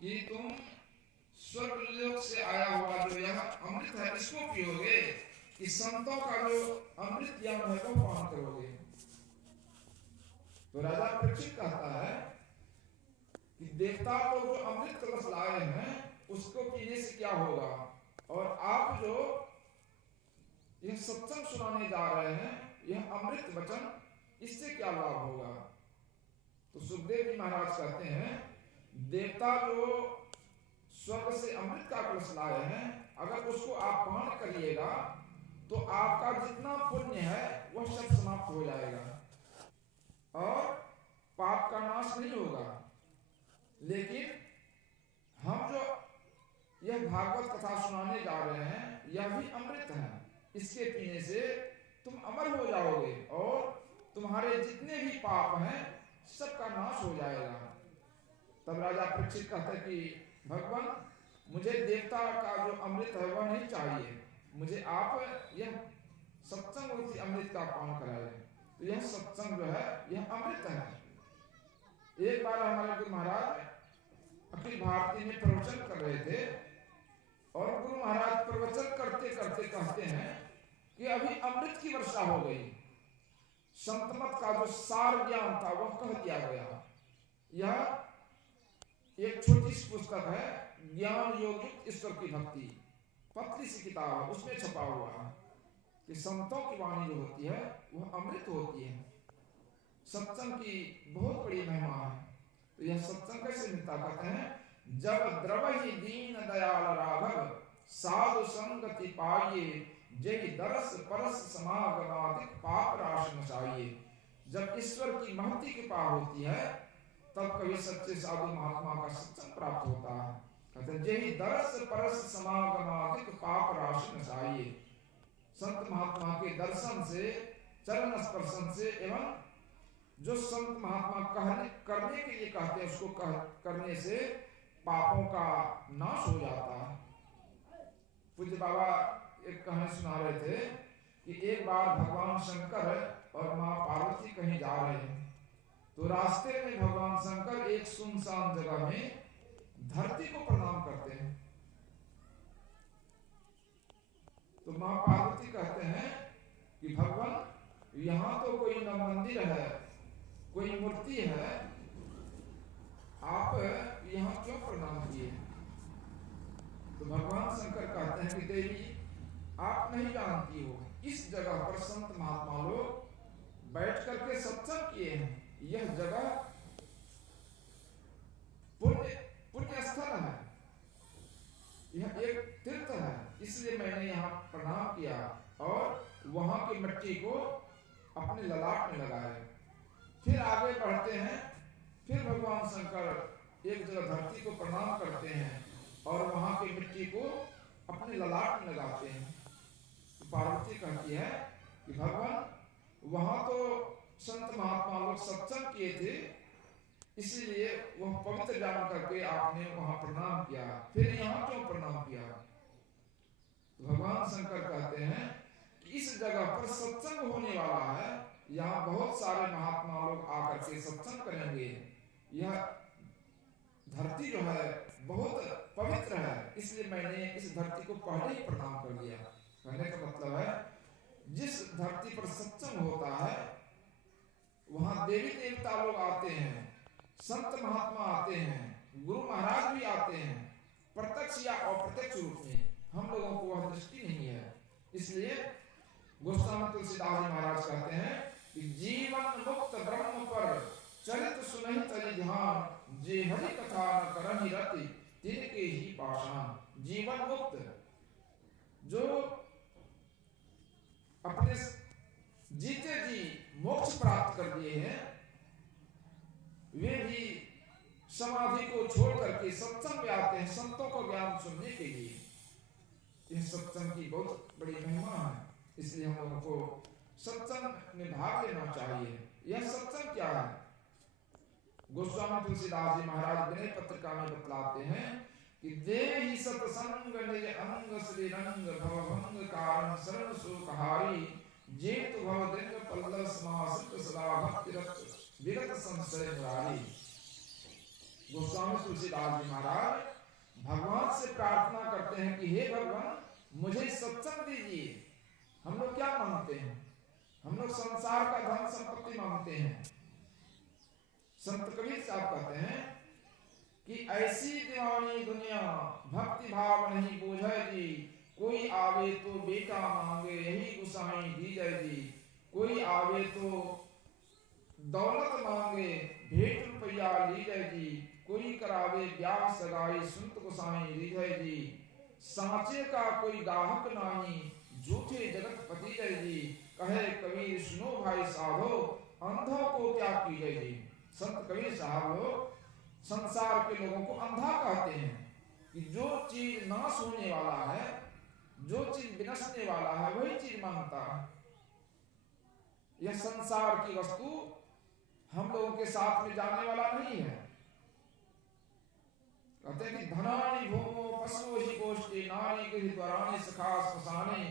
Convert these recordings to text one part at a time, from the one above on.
कि तुम स्वर्ग लोक से आया हुआ जो यह अमृत है इसको पियोगे, कि संतों का जो अमृत ज्ञान है वो पान करोगे। तो राजा परीक्षित कहता है कि देवता लोग जो अमृत कलश लाए हैं उसको पीने से क्या होगा, और आप जो यह सत्संग सुनाने जा रहे हैं यह अमृत वचन, इससे क्या लाभ होगा। तो सुखदेव जी महाराज कहते हैं देवता जो स्वर्ग से अमृत का कलश लाए हैं अगर उसको आप पान करिएगा तो आपका जितना पुण्य है वह सब समाप्त हो जाएगा और पाप का नाश नहीं होगा। लेकिन हम जो यह भागवत कथा सुनाने जा रहे हैं यह भी अमृत है, इसके पीने से तुम अमर हो जाओगे और तुम्हारे जितने भी पाप हैं सबका नाश हो जाएगा। तब राजा परीक्षित कहते हैं कि भगवान मुझे देवता का जो अमृत है वह नहीं चाहिए, मुझे आप यह सत्संग रूपी अमृत का पान कराए। तो यह सत्संग जो है यह अमृत है। एक बार हमारे गुरु महाराज अखिल भारती में प्रवचन कर रहे थे और गुरु महाराज प्रवचन करते करते कहते हैं कि अभी अमृत की वर्षा हो गई, संतमत का जो सार ज्ञान था वह कह दिया गया। यह एक छोटी सी पुस्तक है ज्ञान योग ईश्वर की भक्ति, पतली सी किताब है, उसमें छपा हुआ है कि संतों की वाणी जो होती है वह अमृत होती है, सत्संग की बहुत बड़ी महिमा है। तो यह सत्संग कैसे मिलता, कहते हैं जब द्रवहि दीन दयाल राघव साधु संगति पाइए जय दरस परस समागमादिक पाप राश नसाइए। जब ईश्वर की महती कृपा होती है तब कभी सच्चे साधु महात्मा का सत्संग प्राप्त होता है। कहते हैं जय दरस परस समागमादिक पाप राश नसाइए। संत महात्मा के दर्शन से चरण स्पर्शन से एवं जो संत महात्मा करने के लिए कहते हैं उसको करने से पापों का नाश हो जाता है। पूज्य बाबा एक कहानी सुना रहे थे कि एक बार भगवान शंकर और माँ पार्वती कहीं जा रहे हैं तो रास्ते में भगवान शंकर एक सुनसान जगह में धरती को प्रणाम करते हैं। तो माँ पार्वती कहते हैं कि भगवान यहाँ तो कोई न मंदिर है कोई मूर्ति है, आप यहाँ क्यों प्रणाम किए। तो भगवान शंकर कहते हैं कि देवी आप नहीं जानती हो इस जगह पर संत महात्मा लोग बैठ करके सत्संग किए हैं, यह जगह पुण्य स्थल है, यह एक तीर्थ है, इसलिए मैंने यहाँ प्रणाम किया और वहां की मिट्टी को अपने ललाट में लगाए। फिर आगे बढ़ते हैं, फिर भगवान शंकर एक जगह धरती को प्रणाम करते हैं और वहां की मिट्टी को अपने ललाट में लगाते हैं। तो पार्वती कहती है कि भगवान वहां तो संत महात्मा लोग सत्संग किए थे इसीलिए वह पवित्र जान करके आपने वहां प्रणाम किया, फिर यहाँ क्यों प्रणाम किया। तो भगवान शंकर कहते हैं कि इस जगह पर सत्संग होने वाला है, यहाँ बहुत सारे महात्मा लोग आकर के सत्संग करेंगे, यह धरती जो है बहुत पवित्र है, इसलिए मैंने इस धरती को पहले ही प्रणाम कर दिया। कहने का मतलब है जिस धरती पर सत्संग होता है वहां देवी देवता लोग आते हैं, संत महात्मा आते हैं, गुरु महाराज भी आते हैं, प्रत्यक्ष या अप्रत्यक्ष रूप में, हम लोगों को वह दृष्टि नहीं है। इसलिए गोस्वामी तुलसीदास जी महाराज कहते हैं कि जीवन मुक्त ब्रह्म पर चरित सुनहि तरि ध्यान, जे हरि कथा न करहि रति तिनके ही पाषाण। जीवन मुक्त जो अपने जीते जी मोक्ष प्राप्त कर दिए हैं वे भी समाधि को छोड़ करके सत्संग में आते हैं संतों को ज्ञान सुनने के लिए। यह सत्संग की बहुत बड़ी महिमा है, इसलिए हम लोगों को सत्संग में भाग लेना चाहिए। यह सत्संग क्या है, गोस्वामी तुलसीदास जी महाराज विनय पत्रिका में बतलाते हैं कि देहि सत्संग निज अंग श्री रंग भवभंग कारण शरण सुखहारी, जेतु भव दिन पल्लव समासित सदा भक्ति रत विगत संशय मुरारी। गोस्वामी तुलसीदास जी महाराज भगवान से प्रार्थना करते हैं कि हे भगवान मुझे सत्संग दीजिए। हम लोग क्या मांगते हैं? हम लोग संसार का धन संपत्ति मांगते हैं। संत कबीर साहब कहते हैं कि ऐसी दीवानी दुनिया भक्ति भाव नहीं बूझे जी। कोई आवे तो बेटा मांगे यही गुसाई दीजय जी। कोई आवे तो दौलत मांगे भेंट रुपया लीजय जी। कोई करावे ब्याह सगाई सुनत गुसाई लीजय जी। सांचे का कोई गाहक नाही झूठे जगत पति जय जी। कहे कबीर सुनो भाई साधो अंधों को क्या कीजय जी। संत कबीर साहब लोग संसार के लोगों को अंधा कहते हैं कि जो चीज नाश होने वाला है, जो चीज विनशने वाला है वही चीज मांगता है। यह संसार की वस्तु हम लोगों के साथ में जाने वाला नहीं है। कहते हैं कि धनानि भूमो पशु ही गोष्ठी नारी के द्वारानि सखा श्मशाने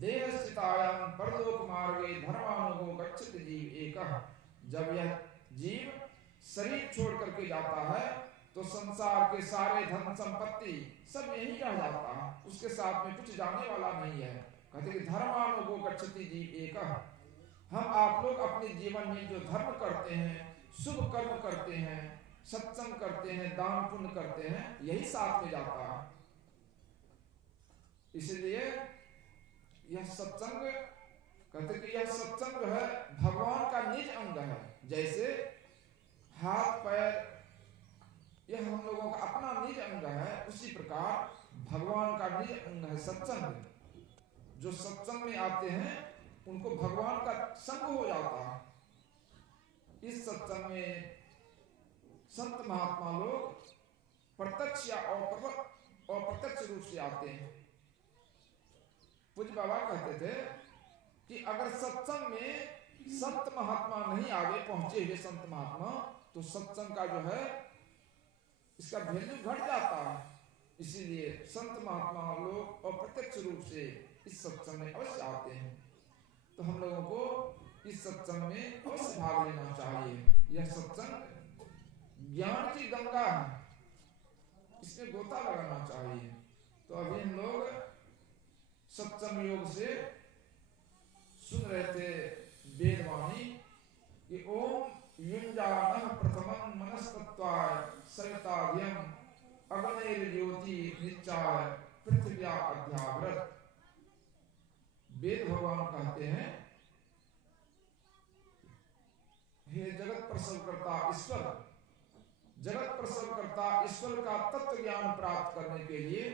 देह स्थितायां परलोक मार्गे धर्मानुगो गच्छति जीव एकः। जब यह जीव शरीर छोड़ करके जाता है तो संसार के सारे धन संपत्ति सब यही रह जाता है, उसके साथ में कुछ जाने वाला नहीं है। कहते कि धर्मानुगो गच्छति जीव एकः। हम आप लोग अपने जीवन में जो धर्म करते हैं, शुभ कर्म करते हैं, सत्संग करते हैं, दान पुण्य करते हैं, यही साथ में जाता है। इसलिए यह सत्संग, कहते कि यह सत्संग जो है भगवान का निज अंग है। जैसे हाथ पैर यह हम लोगों का अपना निज अंग है, उसी प्रकार भगवान का निज अंग है सत्संग। जो सत्संग में आते हैं उनको भगवान का संग हो जाता है। इस सत्संग में संत महात्मा लोग प्रत्यक्ष या अप्रत्यक्ष रूप से आते हैं। पूज्य बाबा कहते थे कि अगर सत्संग में संत महात्मा नहीं आगे पहुंचे हुए संत महात्मा, तो सत्संग का जो है इसका वैल्यू घट जाता है। इसीलिए संत महात्मा लोग अप्रत्यक्ष रूप से इस सत्संग में अवश्य आते हैं। तो हम लोगों को इस सत्संग में अवश्य भाग लेना चाहिए। यह सत्संग ज्ञान की गंगा है, इसमें गोता लगाना चाहिए। तो अभी हम लोग सत्संग योग से सुन रहे थे वेदवाणी कि ओम युञ्जानः प्रथमं मनस्तत्वाय सविताभ्यं अग्नेर्ज्योति निच्चाय पृथिव्या अध्याव्रत। वेद भगवान कहते हैं हे जगत प्रसवकर्ता ईश्वर, जगत प्रसवकर्ता ईश्वर का तत्व ज्ञान प्राप्त करने के लिए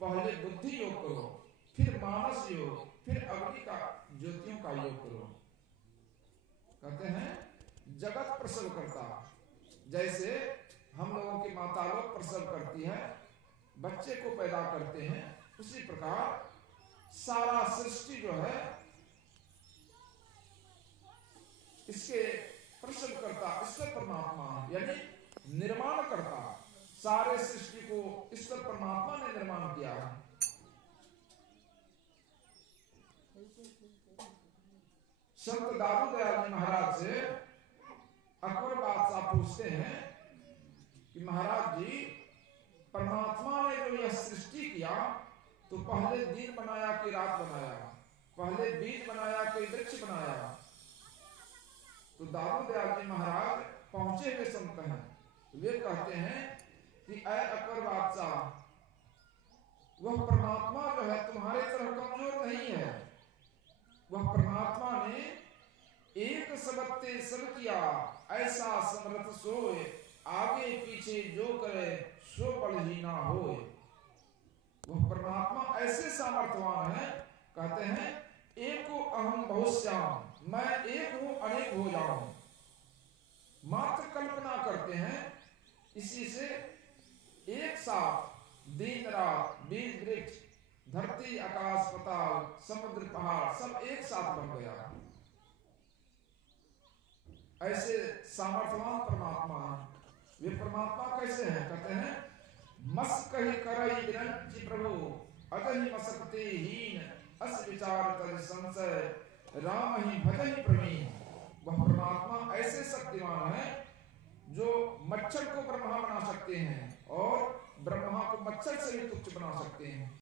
पहले बुद्धि योग करो, फिर मानस योग, फिर अग्नि का ज्योतियों का योग करो। कहते हैं जगत प्रसव करता, जैसे हम लोगों की माता लोग प्रसव करती है, बच्चे को पैदा करते हैं, उसी प्रकार सारा सृष्टि जो है इसके प्रसव करता ईश्वर परमात्मा, यानी निर्माण करता। सारे सृष्टि को ईश्वर परमात्मा ने निर्माण किया है। संत दादू दयाल जी महाराज से अकबर बादशाह पूछते हैं कि महाराज जी, परमात्मा ने जो यह सृष्टि किया तो पहले दिन बनाया कि रात बनाया, पहले बीज बनाया कि वृक्ष बनाया? तो दादू दयाल जी महाराज पहुंचे हुए संत हैं, वे कहते हैं कि ऐ अकबर बादशाह, वह परमात्मा जो है तुम्हारे तरह कमजोर नहीं है। वह परमात्मा ने एक सबते सब किया, ऐसा समर्थ सोए, आगे पीछे जो करे सो बल ही ना होए। वह परमात्मा ऐसे सामर्थ्यवान है, कहते हैं एको अहम बहुश्याम, मैं एक हूं अनेक हो जाऊं। मात्र कल्पना करते हैं, इसी से एक साथ दिन रात, बीज वृक्ष, धरती आकाश पाताल, समुद्र पहाड़ सब एक साथ बन गया। ऐसे सामर्थ्यवान परमात्मा है। वे परमात्मा कैसे हैं? कहते हैं मस कही करई विरंचि प्रभु, अजहि मसकते हीन, अस विचार तज संशय, राम ही भजहि प्रवीण। वह परमात्मा ऐसे शक्तिमान है जो मच्छर को ब्रह्मा बना सकते हैं और ब्रह्मा को मच्छर से भी तुच्छ बना सकते हैं।